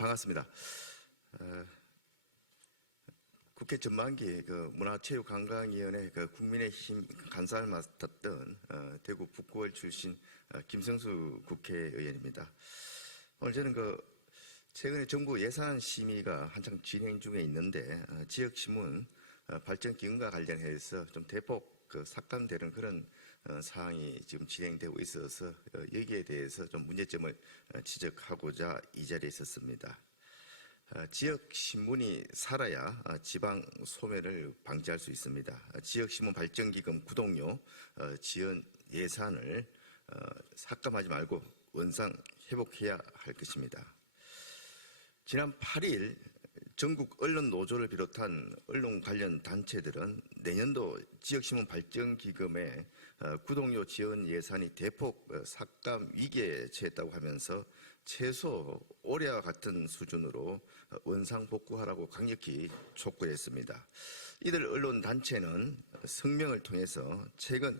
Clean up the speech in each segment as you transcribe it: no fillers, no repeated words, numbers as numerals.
반갑습니다. 국회 전반기 문화체육관광위원회 국민의힘 간사를 맡았던 대구 북구을 출신 김성수 국회의원입니다. 오늘 저는 최근에 정부 예산 심의가 한창 진행 중에 있는데 지역신문 발전기금과 관련해서 좀 대폭 삭감되는 그런 사항이 지금 진행되고 있어서 여기에 대해서 좀 문제점을 지적하고자 이 자리에 있었습니다. 지역신문이 살아야 지방 소멸을 방지할 수 있습니다. 지역신문 발전기금 구독료 지원 예산을 삭감하지 말고 원상 회복해야 할 것입니다. 지난 8일 전국 언론노조를 비롯한 언론 관련 단체들은 내년도 지역신문 발전기금의 구독료 지원 예산이 대폭 삭감 위기에 처했다고 하면서 최소 올해와 같은 수준으로 원상복구하라고 강력히 촉구했습니다. 이들 언론단체는 성명을 통해서 최근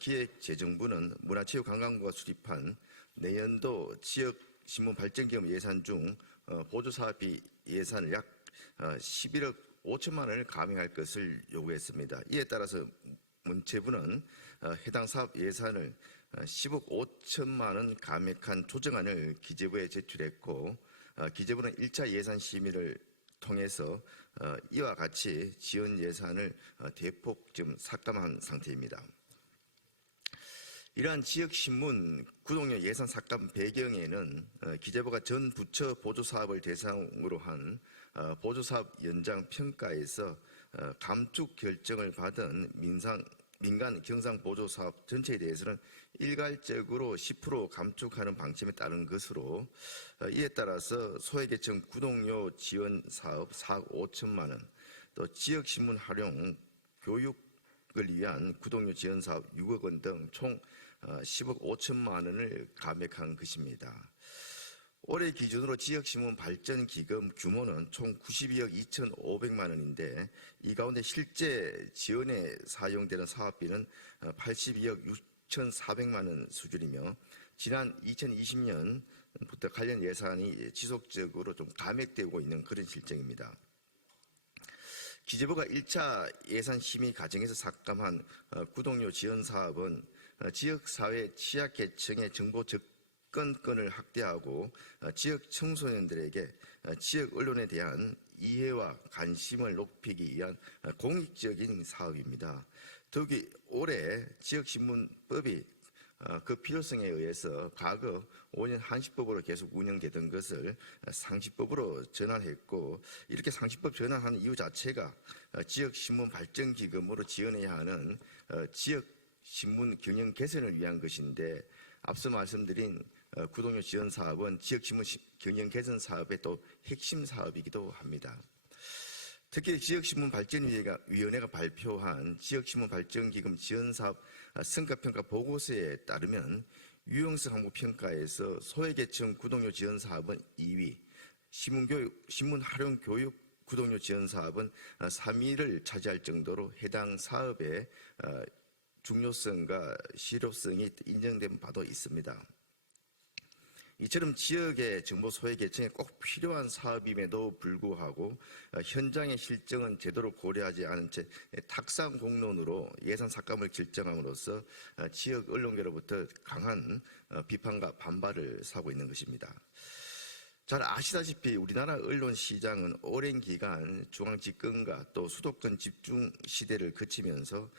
기획재정부는 문화체육관광부가 수립한 내년도 지역신문 발전기금 예산 중 보조사업비 예산을 약 11억 5천만 원을 감액할 것을 요구했습니다. 이에 따라서 문체부는 해당 사업 예산을 10억 5천만 원 감액한 조정안을 기재부에 제출했고 기재부는 1차 예산 심의를 통해서 이와 같이 지원 예산을 대폭 지금 삭감한 상태입니다. 이러한 지역신문 구독료 예산 삭감 배경에는 기재부가 전 부처 보조사업을 대상으로 한 보조사업 연장 평가에서 감축 결정을 받은 민간 경상보조사업 전체에 대해서는 일괄적으로 10% 감축하는 방침에 따른 것으로 이에 따라서 소외계층 구독료 지원 사업 4억 5천만 원, 또 지역신문 활용 교육을 위한 구독료 지원 사업 6억 원 등 총 10억 5천만 원을 감액한 것입니다. 올해 기준으로 지역신문 발전기금 규모는 총 92억 2,500만 원인데 이 가운데 실제 지원에 사용되는 사업비는 82억 6,400만 원 수준이며 지난 2020년부터 관련 예산이 지속적으로 좀 감액되고 있는 그런 실정입니다. 기재부가 1차 예산 심의 과정에서 삭감한 구독료 지원 사업은 지역사회 취약계층의 정보 접근권을 확대하고 지역 청소년들에게 지역 언론에 대한 이해와 관심을 높이기 위한 공익적인 사업입니다. 더욱이 올해 지역신문법이 그 필요성에 의해서 과거 5년 한시법으로 계속 운영되던 것을 상시법으로 전환했고 이렇게 상시법 전환하는 이유 자체가 지역신문 발전기금으로 지원해야 하는 지역신문 경영 개선을 위한 것인데 앞서 말씀드린 구독료 지원 사업은 지역신문 경영 개선 사업의 또 핵심 사업이기도 합니다. 특히 지역신문 발전위원회가 발표한 지역신문 발전기금 지원사업 성과평가 보고서에 따르면 유용성 항목 평가에서 소외계층 구독료 지원사업은 2위, 신문 활용 교육 구독료 지원사업은 3위를 차지할 정도로 해당 사업의 중요성과 실효성이 인정된 바도 있습니다. 이처럼 지역의 정보 소외계층에 꼭 필요한 사업임에도 불구하고 현장의 실정은 제대로 고려하지 않은 채 탁상 공론으로 예산 삭감을 결정함으로써 지역 언론계로부터 강한 비판과 반발을 사고 있는 것입니다. 잘 아시다시피 우리나라 언론 시장은 오랜 기간 중앙집권과 또 수도권 집중 시대를 거치면서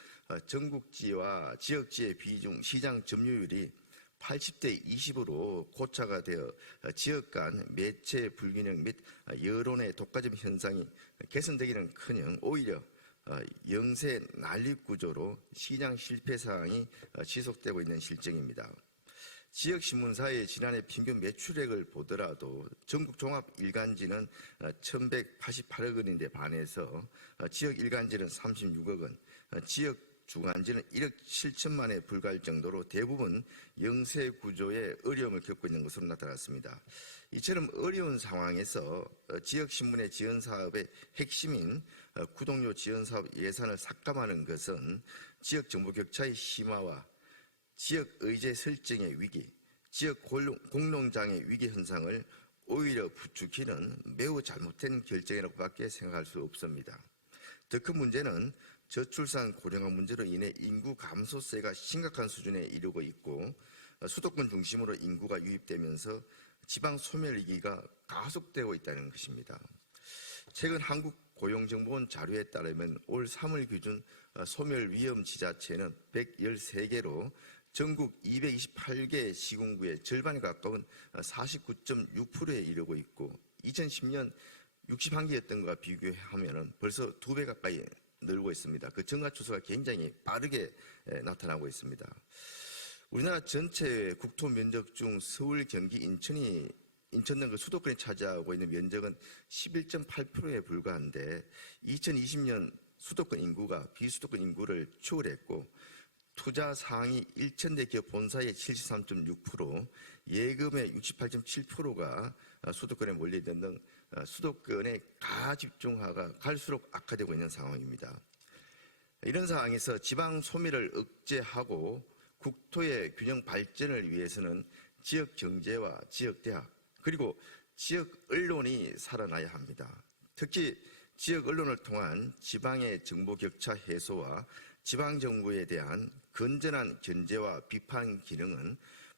전국지와 지역지의 비중, 시장 점유율이 80대 20으로 고차가 되어 지역 간 매체 불균형 및 여론의 독과점 현상이 개선되기는커녕 오히려 영세 난립 구조로 시장 실패 사항이 지속되고 있는 실정입니다. 지역신문사의 지난해 평균 매출액을 보더라도 전국 종합 일간지는 1,188억 원인데 반해서 지역 일간지는 36억 원, 지역 주간지는 1억 7천만에 불과할 정도로 대부분 영세 구조의 어려움을 겪고 있는 것으로 나타났습니다. 이처럼 어려운 상황에서 지역신문의 지원사업의 핵심인 구독료 지원사업 예산을 삭감하는 것은 지역 정보 격차의 심화와 지역 의제 설정의 위기, 지역 공농장의 위기 현상을 오히려 부추기는 매우 잘못된 결정이라고밖에 생각할 수 없습니다. 더 큰 문제는 저출산 고령화 문제로 인해 인구 감소세가 심각한 수준에 이르고 있고 수도권 중심으로 인구가 유입되면서 지방 소멸 위기가 가속되고 있다는 것입니다. 최근 한국고용정보원 자료에 따르면 올 3월 기준 소멸 위험 지자체는 113개로 전국 228개 시군구의 절반에 가까운 49.6%에 이르고 있고 2010년 61개였던 것과 비교하면 벌써 2배 가까이 늘고 있습니다. 그 증가 추세가 굉장히 빠르게 나타나고 있습니다. 우리나라 전체 국토 면적 중 서울, 경기, 인천 등 그 수도권이 차지하고 있는 면적은 11.8%에 불과한데 2020년 수도권 인구가 비수도권 인구를 초월했고 투자 상위 1,000대 기업 본사의 73.6%, 예금의 68.7%가 수도권에 몰려있는 등 수도권의 가집중화가 갈수록 악화되고 있는 상황입니다. 이런 상황에서 지방 소멸을 억제하고 국토의 균형 발전을 위해서는 지역 경제와 지역 대학 그리고 지역 언론이 살아나야 합니다. 특히 지역 언론을 통한 지방의 정보 격차 해소와 지방정부에 대한 건전한 견제와 비판 기능은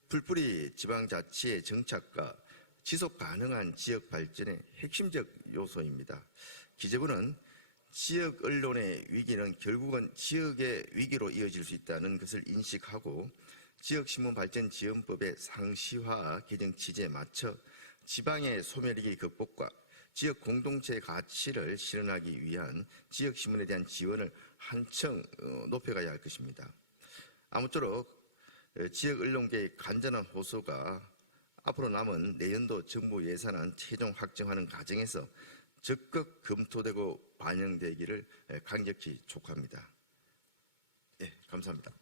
풀뿌리 지방자치의 정착과 지속 가능한 지역 발전의 핵심적 요소입니다. 기재부는 지역 언론의 위기는 결국은 지역의 위기로 이어질 수 있다는 것을 인식하고 지역신문발전지원법의 상시화 개정 취지에 맞춰 지방의 소멸위기 극복과 지역 공동체의 가치를 실현하기 위한 지역신문에 대한 지원을 한층 높여가야 할 것입니다. 아무쪼록 지역 언론계의 간절한 호소가 앞으로 남은 내년도 정부 예산안 최종 확정하는 과정에서 적극 검토되고 반영되기를 강력히 촉구합니다. 네, 감사합니다.